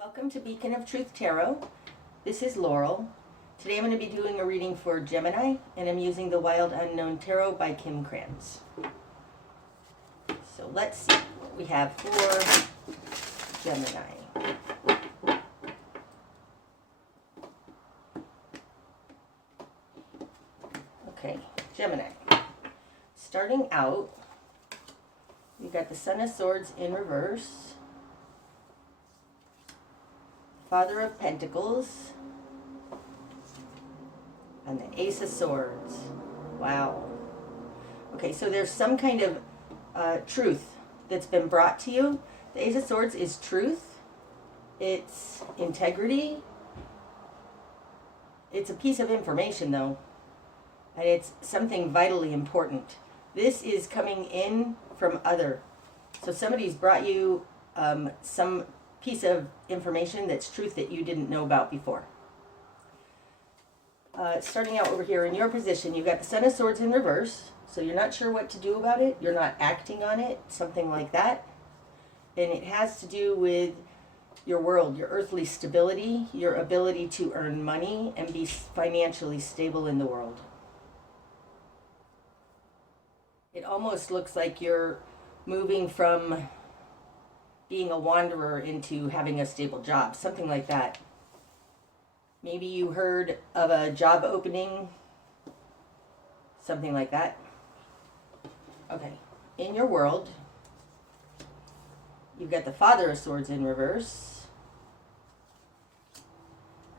Welcome to Beacon of Truth Tarot. This is Laurel. Today I'm going to be doing a reading for Gemini, and I'm using the Wild Unknown Tarot by Krans. So let's see what we have for Gemini. Okay, Gemini. Starting out, we've got the Son of Swords in reverse, Father of Pentacles, and the Ace of Swords. Wow. Okay, so there's some kind of truth that's been brought to you. The Ace of Swords is truth. It's integrity. It's a piece of information, though, and it's something vitally important. This is coming in from other. So somebody's brought you some piece of information that's truth that you didn't know about before. Starting out over here in your position, you've got the Son of Swords in reverse, so you're not sure what to do about it. You're not acting on it, something like that. And it has to do with your world, your earthly stability, your ability to earn money and be financially stable in the world. It almost looks like you're moving from being a wanderer into having a stable job, something like that. Maybe you heard of a job opening, something like that. Okay, in your world, you've got the Father of Swords in reverse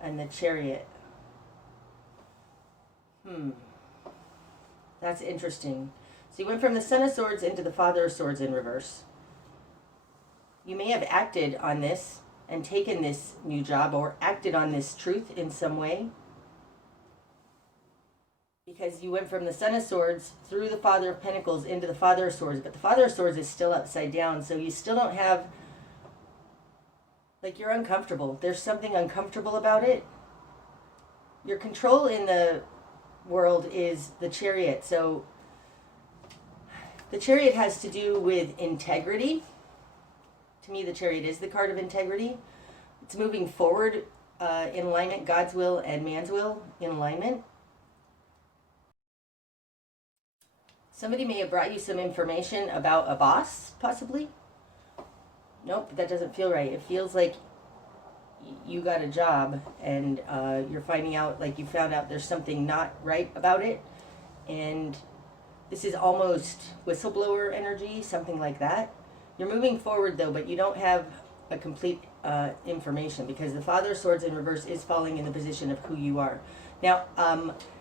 and the Chariot. That's interesting. So you went from the Son of Swords into the Father of Swords in reverse. You may have acted on this and taken this new job, or acted on this truth in some way, because you went from the Son of Swords through the Father of Pentacles into the Father of Swords, but the Father of Swords is still upside down, so you still don't have, like, you're uncomfortable. There's something uncomfortable about it. Your control in the world is the Chariot, so the Chariot has to do with integrity. To me, the Chariot is the card of integrity. It's moving forward in alignment, God's will and man's will in alignment. Somebody may have brought you some information about a boss, possibly. Nope, that doesn't feel right. It feels like you got a job and you're finding out, like you found out there's something not right about it. And this is almost whistleblower energy, something like that. You're moving forward, though, but you don't have a complete information, because the Father of Swords in reverse is falling in the position of who you are. Now,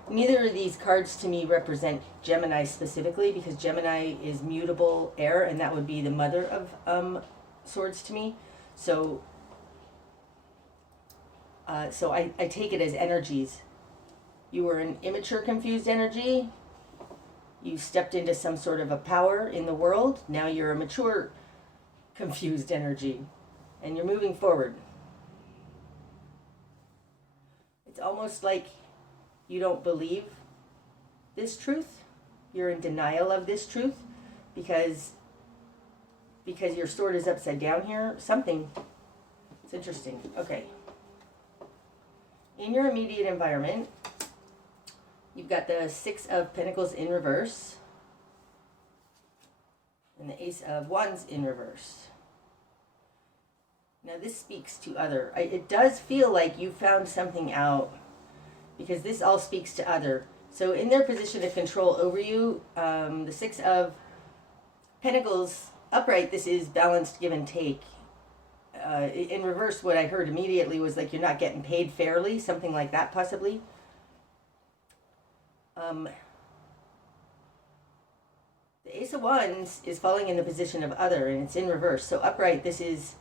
neither of these cards to me represent Gemini specifically, because Gemini is mutable air, and that would be the Mother of Swords to me. So I take it as energies. You were an immature, confused energy. You stepped into some sort of a power in the world. Now you're a mature, confused energy, and you're moving forward. It's almost like you don't believe this truth. You're in denial of this truth because your sword is upside down here. Something. It's interesting. Okay. In your immediate environment, you've got the Six of Pentacles in reverse and the Ace of Wands in reverse. Now this speaks to other. It does feel like you found something out, because this all speaks to other. So in their position of control over you, the Six of Pentacles upright, this is balanced give and take. In reverse, what I heard immediately was like you're not getting paid fairly, something like that possibly. The Ace of Wands is falling in the position of other, and it's in reverse. So upright, this is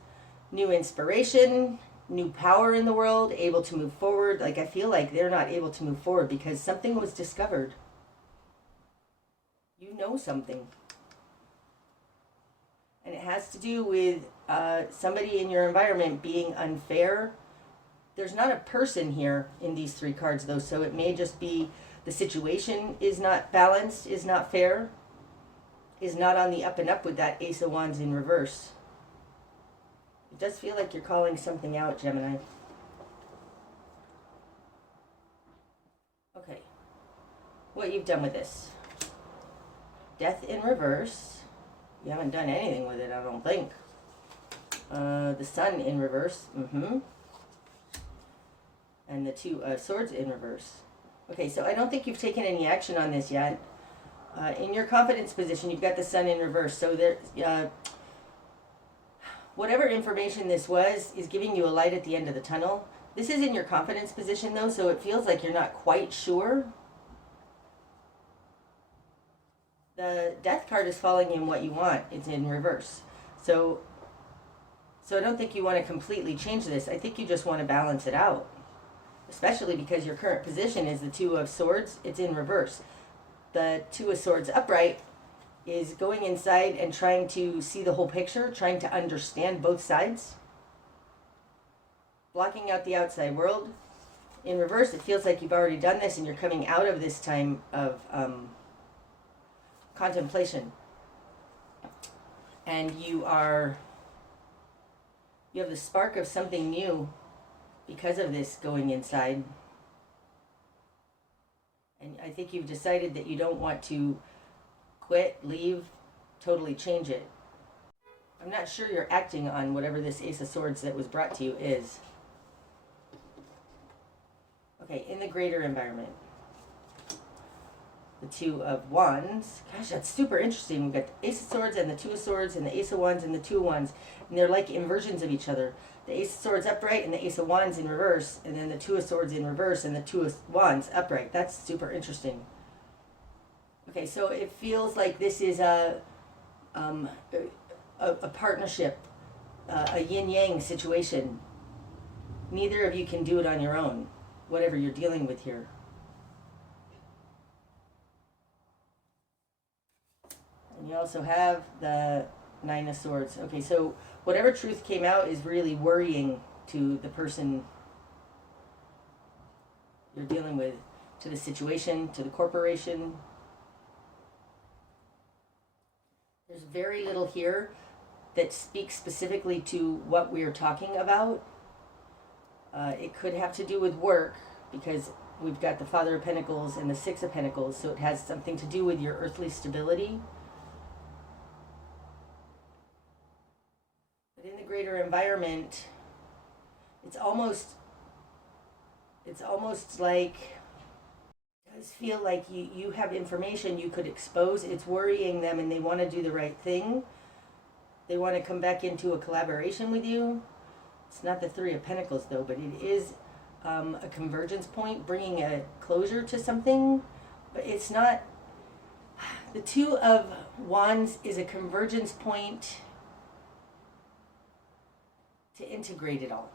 new inspiration, new power in the world, able to move forward. Like, I feel like they're not able to move forward because something was discovered. You know something. And it has to do with somebody in your environment being unfair. There's not a person here in these three cards, though, so it may just be the situation is not balanced, is not fair, is not on the up and up with that Ace of Wands in reverse. does feel like you're calling something out, Gemini. Okay. What you've done with this. Death in reverse. You haven't done anything with it, I don't think. The Sun in reverse. And the Two of Swords in reverse. Okay, so I don't think you've taken any action on this yet. In your confidence position, you've got the Sun in reverse. So there, whatever information this was is giving you a light at the end of the tunnel. This is in your confidence position, though, so it feels like you're not quite sure. The Death card is falling in what you want. It's in reverse. So I don't think you want to completely change this. I think you just want to balance it out. Especially because your current position is the Two of Swords. It's in reverse. The Two of Swords upright is going inside and trying to see the whole picture, trying to understand both sides. Blocking out the outside world. In reverse, it feels like you've already done this and you're coming out of this time of contemplation. And you have the spark of something new because of this going inside. And I think you've decided that you don't want to quit, leave, totally change it. I'm not sure you're acting on whatever this Ace of Swords that was brought to you is. Okay, in the greater environment. The Two of Wands. Gosh, that's super interesting. We've got the Ace of Swords and the Two of Swords and the Ace of Wands and the Two of Wands. And they're like inversions of each other. The Ace of Swords upright and the Ace of Wands in reverse. And then the Two of Swords in reverse and the Two of Wands upright. That's super interesting. Okay, so it feels like this is a partnership, a yin-yang situation. Neither of you can do it on your own, whatever you're dealing with here. And you also have the Nine of Swords. Okay, so whatever truth came out is really worrying to the person you're dealing with, to the situation, to the corporation. There's very little here that speaks specifically to what we're talking about. It could have to do with work, because we've got the Father of Pentacles and the Six of Pentacles, so it has something to do with your earthly stability. But in the greater environment, it's almost like, it does feel like you have information you could expose. It's worrying them and they want to do the right thing. They want to come back into a collaboration with you. It's not the Three of Pentacles though, but it is a convergence point, bringing a closure to something. But it's not, the Two of Wands is a convergence point to integrate it all.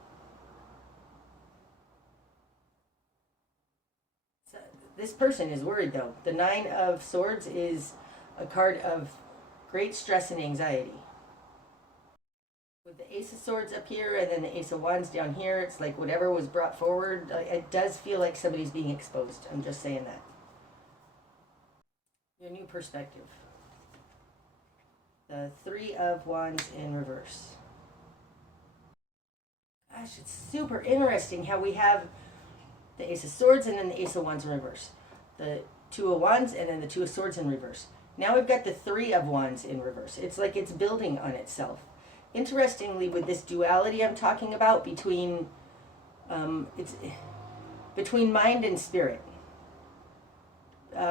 So this person is worried though. The Nine of Swords is a card of great stress and anxiety. With the Ace of Swords up here and then the Ace of Wands down here, it's like whatever was brought forward, it does feel like somebody's being exposed. I'm just saying that. Your new perspective. The Three of Wands in reverse. Gosh, it's super interesting how we have the Ace of Swords and then the Ace of Wands in reverse. The Two of Wands and then the Two of Swords in reverse. Now we've got the Three of Wands in reverse. It's like it's building on itself. Interestingly, with this duality I'm talking about between between mind and spirit,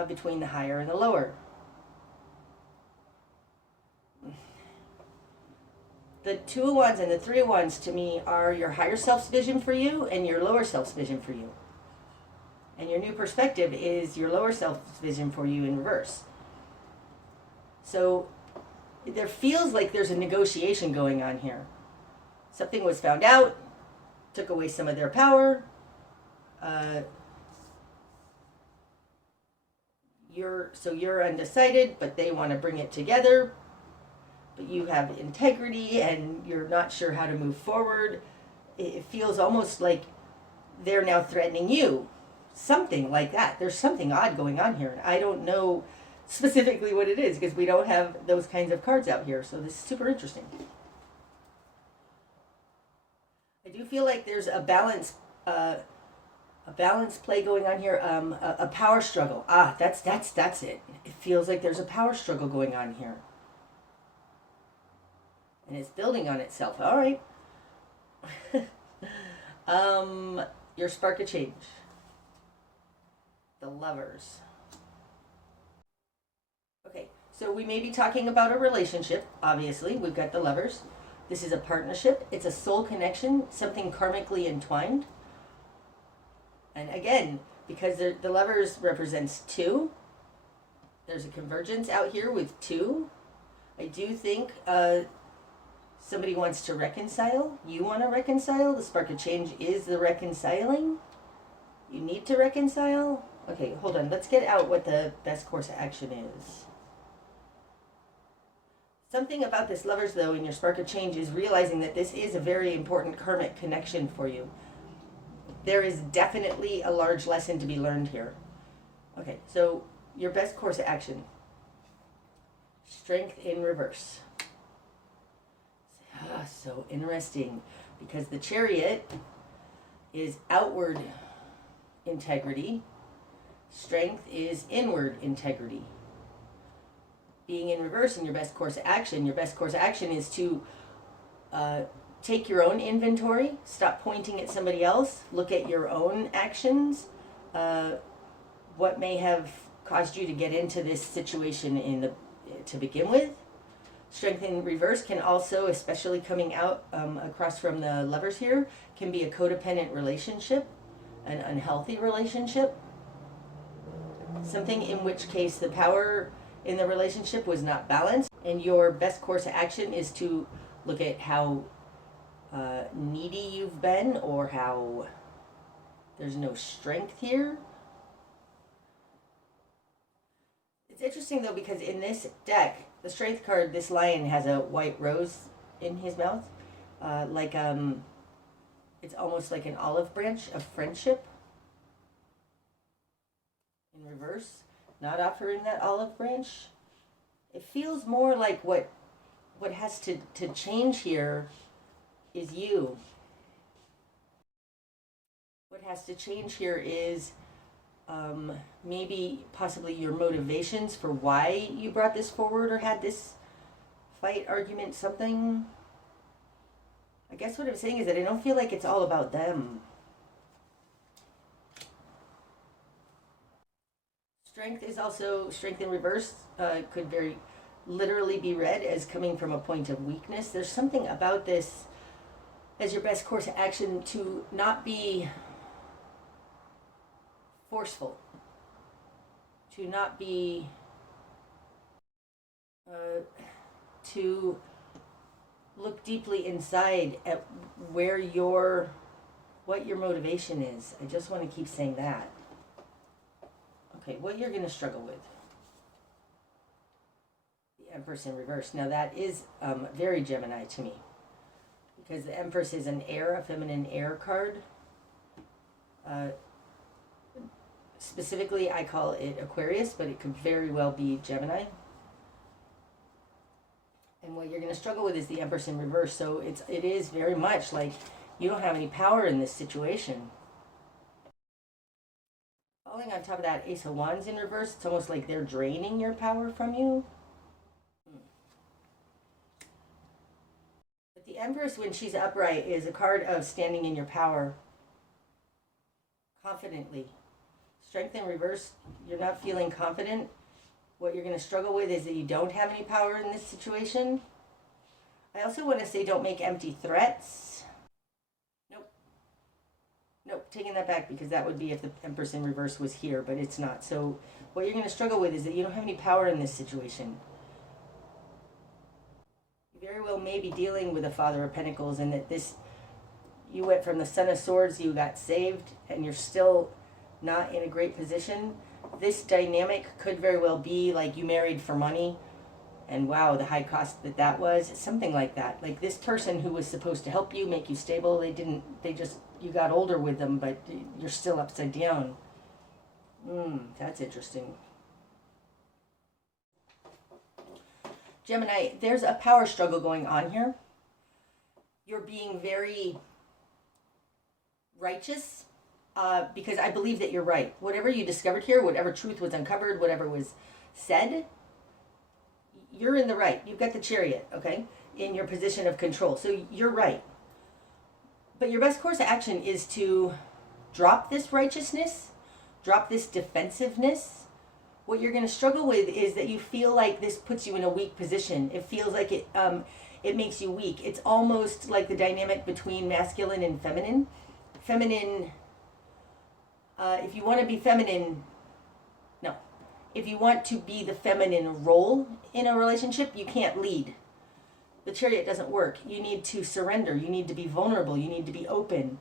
between the higher and the lower. The Two of Wands and the Three of Wands to me are your higher self's vision for you and your lower self's vision for you. And your new perspective is your lower self's vision for you in reverse. So there feels like there's a negotiation going on here. Something was found out, took away some of their power. You're undecided, but they want to bring it together. But you have integrity and you're not sure how to move forward. It feels almost like they're now threatening you. Something like that. There's something odd going on here. I don't know specifically what it is because we don't have those kinds of cards out here. So this is super interesting. I do feel like there's a balance play going on here. A power struggle. That's it. It feels like there's a power struggle going on here, and it's building on itself. All right. Your spark of change. The Lovers. Okay, so we may be talking about a relationship. Obviously, we've got the Lovers. This is a partnership. It's a soul connection, something karmically entwined. And again, because the Lovers represents two, there's a convergence out here with two. I do think somebody wants to reconcile. You want to reconcile. The spark of change is the reconciling. You need to reconcile. Okay, hold on. Let's get out what the best course of action is. Something about this Lovers, though, in your spark of change is realizing that this is a very important karmic connection for you. There is definitely a large lesson to be learned here. Okay, so your best course of action. Strength in reverse. So interesting, because the Chariot is outward integrity. Strength is inward integrity. Being in reverse in your best course of action is to take your own inventory, stop pointing at somebody else, look at your own actions, what may have caused you to get into this situation to begin with. Strength in reverse can also, especially coming out across from the Lovers here, can be a codependent relationship, an unhealthy relationship. Something in which case the power in the relationship was not balanced, and your best course of action is to look at how needy you've been, or how there's no strength here. It's interesting though, because in this deck, the strength card, this lion has a white rose in his mouth, it's almost like an olive branch of friendship. In reverse, not offering that olive branch. It feels more like what has to change here is you. What has to change here is maybe possibly your motivations for why you brought this forward or had this fight, argument, something. I guess what I'm saying is that I don't feel like it's all about them. Strength is also, strength in reverse could very literally be read as coming from a point of weakness. There's something about this as your best course of action to not be forceful, to not be, to look deeply inside at what your motivation is. I just want to keep saying that. Okay, what you're going to struggle with. The Empress in reverse. Now that is very Gemini to me, because the Empress is an air, a feminine air card. Specifically, I call it Aquarius, but it could very well be Gemini. And what you're going to struggle with is the Empress in reverse. So it is very much like you don't have any power in this situation. Falling on top of that, Ace of Wands in reverse, it's almost like they're draining your power from you. But the Empress, when she's upright, is a card of standing in your power confidently. Strength in reverse, you're not feeling confident. What you're going to struggle with is that you don't have any power in this situation. I also want to say don't make empty threats. Nope, taking that back, because that would be if the Empress in reverse was here, but it's not. So what you're going to struggle with is that you don't have any power in this situation. You very well may be dealing with a Father of Pentacles, and that you went from the Son of Swords, you got saved, and you're still not in a great position. This dynamic could very well be like you married for money, and wow, the high cost that was, something like that. Like this person who was supposed to help you, make you stable, you got older with them, but you're still upside down. That's interesting. Gemini, there's a power struggle going on here. You're being very righteous, because I believe that you're right. Whatever you discovered here, whatever truth was uncovered, whatever was said, you're in the right. You've got the Chariot, okay, in your position of control. So you're right. But your best course of action is to drop this righteousness, drop this defensiveness. What you're going to struggle with is that you feel like this puts you in a weak position. It feels like it makes you weak. It's almost like the dynamic between masculine and feminine. Feminine, if you want to be feminine, no. If you want to be the feminine role in a relationship, you can't lead. The Chariot doesn't work. You need to surrender. You need to be vulnerable. You need to be open.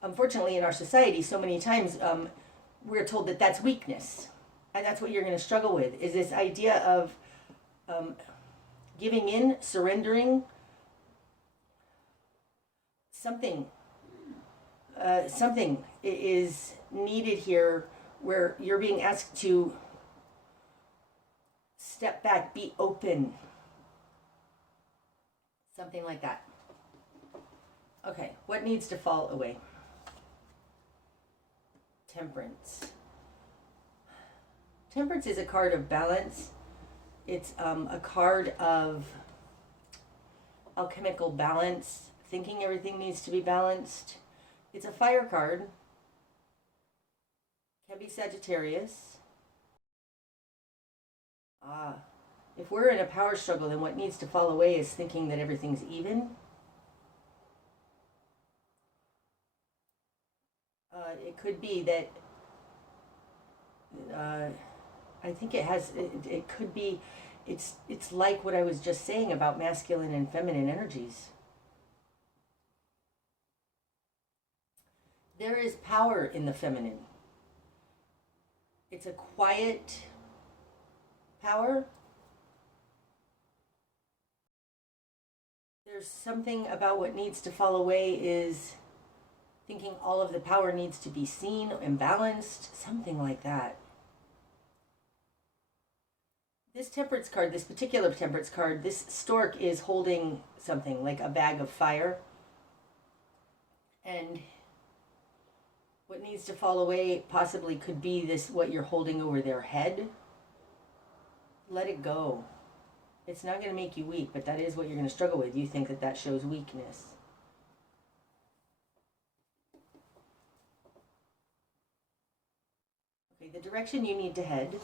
Unfortunately, in our society, so many times we're told that that's weakness. And that's what you're going to struggle with, is this idea of giving in, surrendering. Something is needed here where you're being asked to step back, be open. Something like that. Okay, what needs to fall away? Temperance. Temperance is a card of balance. It's a card of alchemical balance, thinking everything needs to be balanced. It's a fire card. Can be Sagittarius. If we're in a power struggle, then what needs to fall away is thinking that everything's even. It could be that I think it could be, it's like what I was just saying about masculine and feminine energies. There is power in the feminine. It's a quiet power. There's something about what needs to fall away is thinking all of the power needs to be seen and balanced, something like that. This temperance card, this particular temperance card, this stork is holding something like a bag of fire. And what needs to fall away possibly could be this, what you're holding over their head. Let it go. It's not going to make you weak, but that is what you're going to struggle with. You think that that shows weakness. Okay, the direction you need to head.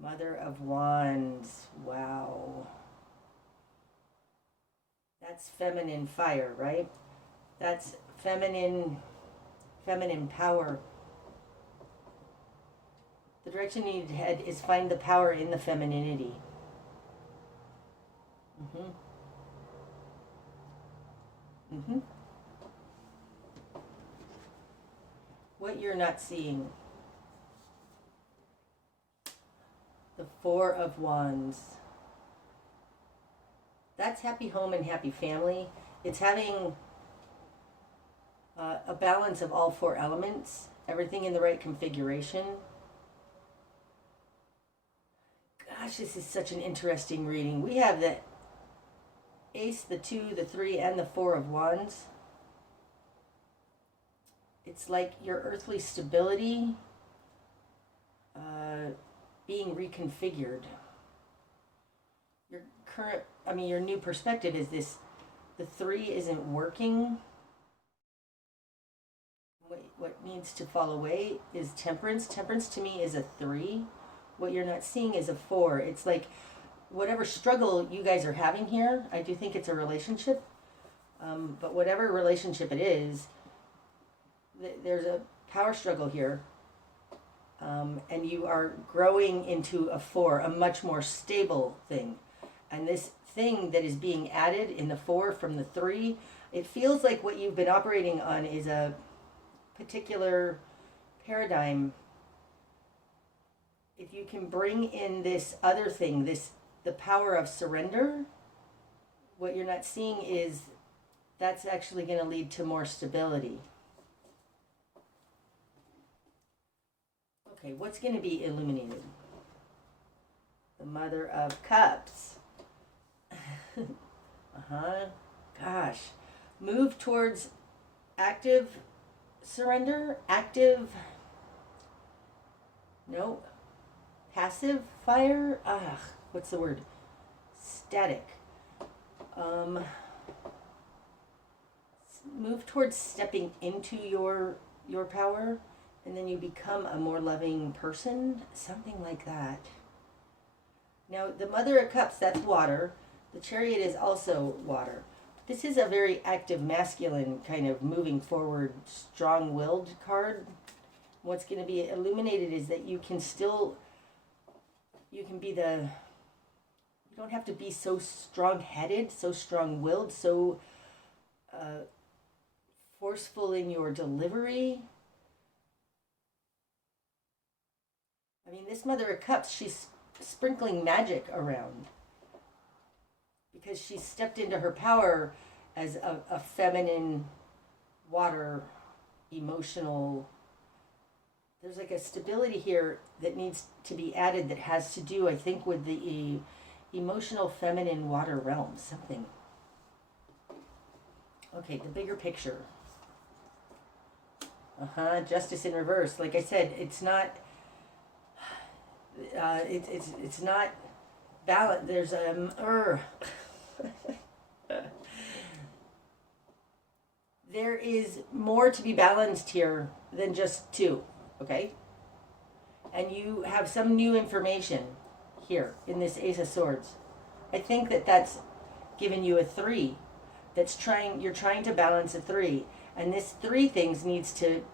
Mother of Wands. Wow. That's feminine fire, right? That's feminine power. The direction you need to head is find the power in the femininity. What you're not seeing. The Four of Wands. That's happy home and happy family. It's having a balance of all four elements, everything in the right configuration. Gosh, this is such an interesting reading. We have the Ace, the 2, the 3, and the 4 of Wands. It's like your earthly stability being reconfigured. Your new perspective is this: the 3 isn't working. What needs to fall away is temperance. Temperance to me is a 3. What you're not seeing is a 4. It's like whatever struggle you guys are having here, I do think it's a relationship, but whatever relationship it is, there's a power struggle here, and you are growing into a 4, a much more stable thing. And this thing that is being added in the 4 from the 3, it feels like what you've been operating on is a particular paradigm. If you can bring in this other thing, the power of surrender, what you're not seeing is that's actually going to lead to more stability. Okay, what's going to be illuminated? The Mother of Cups. Gosh. Move towards active surrender, active, no, passive fire, what's the word? Static. Move towards stepping into your power, and then you become a more loving person, something like that. Now, the Mother of Cups, that's water. The Chariot is also water. This is a very active, masculine, kind of moving forward, strong-willed card. What's going to be illuminated is that you can be you don't have to be so strong-headed, so strong-willed, so forceful in your delivery. I mean, this Mother of Cups, she's sprinkling magic around because she stepped into her power as a feminine, water, emotional. There's like a stability here that needs to be added that has to do, I think, with the emotional, feminine, water realm, something. Okay, the bigger picture. Justice in reverse. Like I said, it's not. It's not balanced. There's there is more to be balanced here than just two. Okay, and you have some new information here in this Ace of Swords. I think that's given you a 3. You're trying to balance a 3, and this 3 things needs to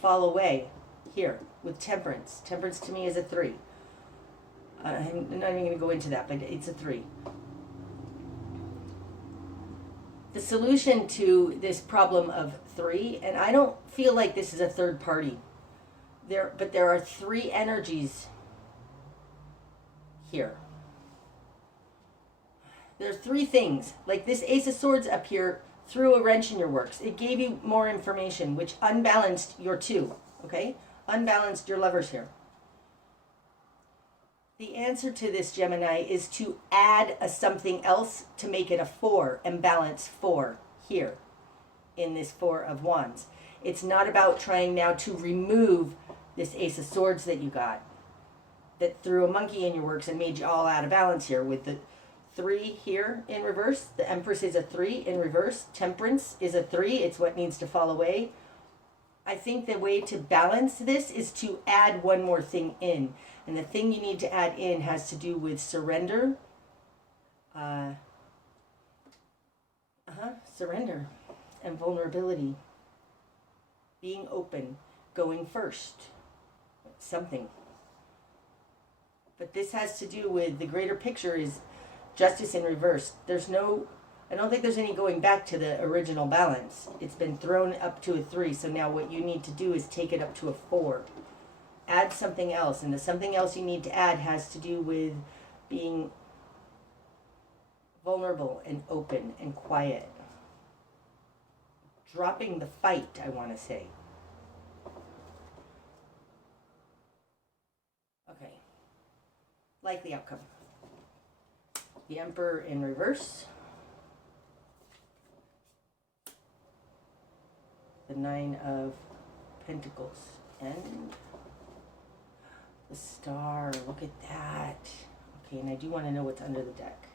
fall away here with Temperance. Temperance to me is a 3. I'm not even going to go into that, but it's a 3. The solution to this problem of 3, and I don't feel like this is a third party, but there are 3 energies here. There's 3 things. Like this Ace of Swords up here threw a wrench in your works. It gave you more information, which unbalanced your 2, okay? Unbalanced your lovers here. The answer to this, Gemini, is to add a something else to make it a 4 and balance 4 here in this 4 of Wands. It's not about trying now to remove this Ace of Swords that you got, that threw a monkey in your works and made you all out of balance here with the 3 here in reverse. The Empress is a 3 in reverse. Temperance is a 3. It's what needs to fall away. I think the way to balance this is to add one more thing in. And the thing you need to add in has to do with surrender. Surrender and vulnerability. Being open. Going first. Something. But this has to do with the greater picture is Justice in reverse. I don't think there's any going back to the original balance. It's been thrown up to a 3. So now what you need to do is take it up to a 4. Add something else. And the something else you need to add has to do with being vulnerable and open and quiet. Dropping the fight, I want to say. Okay. Likely outcome. The Emperor in reverse. The 9 of Pentacles. And the Star. Look at that. Okay, and I do want to know what's under the deck.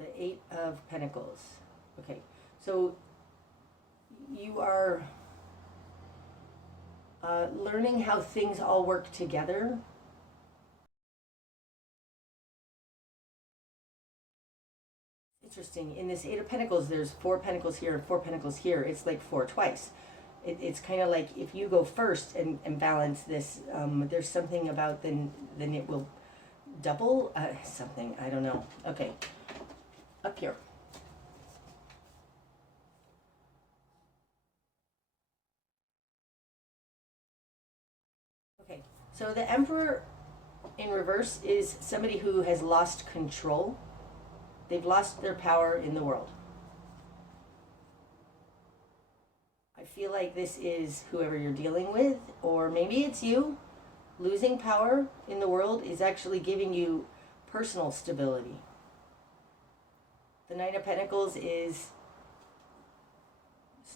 The 8 of Pentacles. Okay, so you are learning how things all work together. Interesting. In this 8 of Pentacles, there's 4 Pentacles here and 4 Pentacles here. It's like 4 twice. It's kind of like if you go first and balance this, there's something about then it will double something. I don't know. Okay. Up here. Okay. So the Emperor in reverse is somebody who has lost control. They've lost their power in the world. I feel like this is whoever you're dealing with, or maybe it's you. Losing power in the world is actually giving you personal stability. The 9 of Pentacles is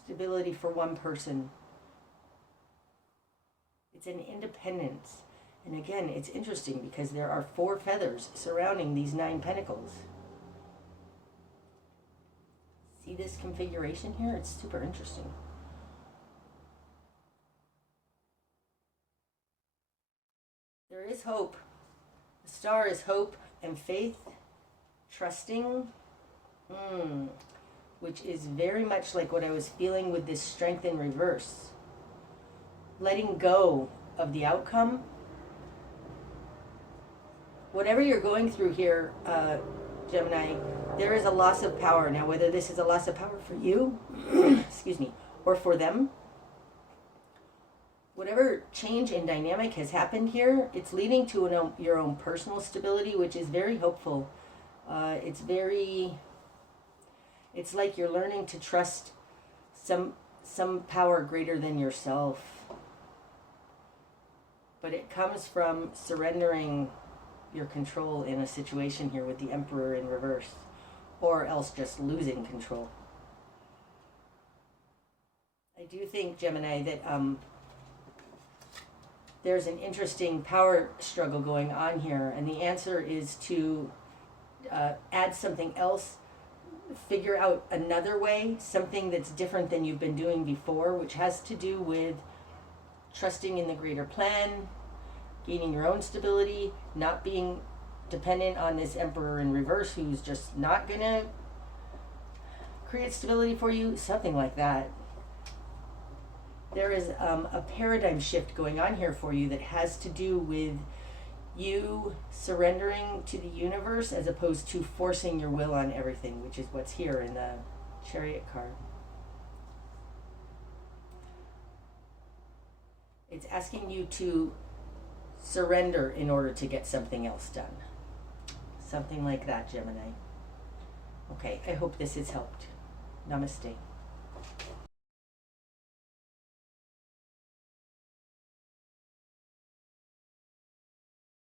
Stability for one person. It's an independence. And again, it's interesting because there are 4 feathers surrounding these 9 pentacles. See this configuration here? It's super interesting. There is hope. The star is hope and faith, trusting, which is very much like what I was feeling with this strength in reverse. Letting go of the outcome. Whatever you're going through here, Gemini, there is a loss of power. Now, whether this is a loss of power for you, excuse me, or for them, whatever change in dynamic has happened here, it's leading to your own personal stability, which is very hopeful. It's like you're learning to trust some power greater than yourself. But it comes from surrendering your control in a situation here with the Emperor in reverse, or else just losing control. I do think, Gemini, that there's an interesting power struggle going on here, and the answer is to add something else, figure out another way, something that's different than you've been doing before, which has to do with trusting in the greater plan, gaining your own stability, not being dependent on this Emperor in reverse who's just not gonna create stability for you, something like that. There is a paradigm shift going on here for you that has to do with you surrendering to the universe as opposed to forcing your will on everything, which is what's here in the Chariot card. It's asking you to surrender in order to get something else done. Something like that, Gemini. Okay, I hope this has helped. Namaste.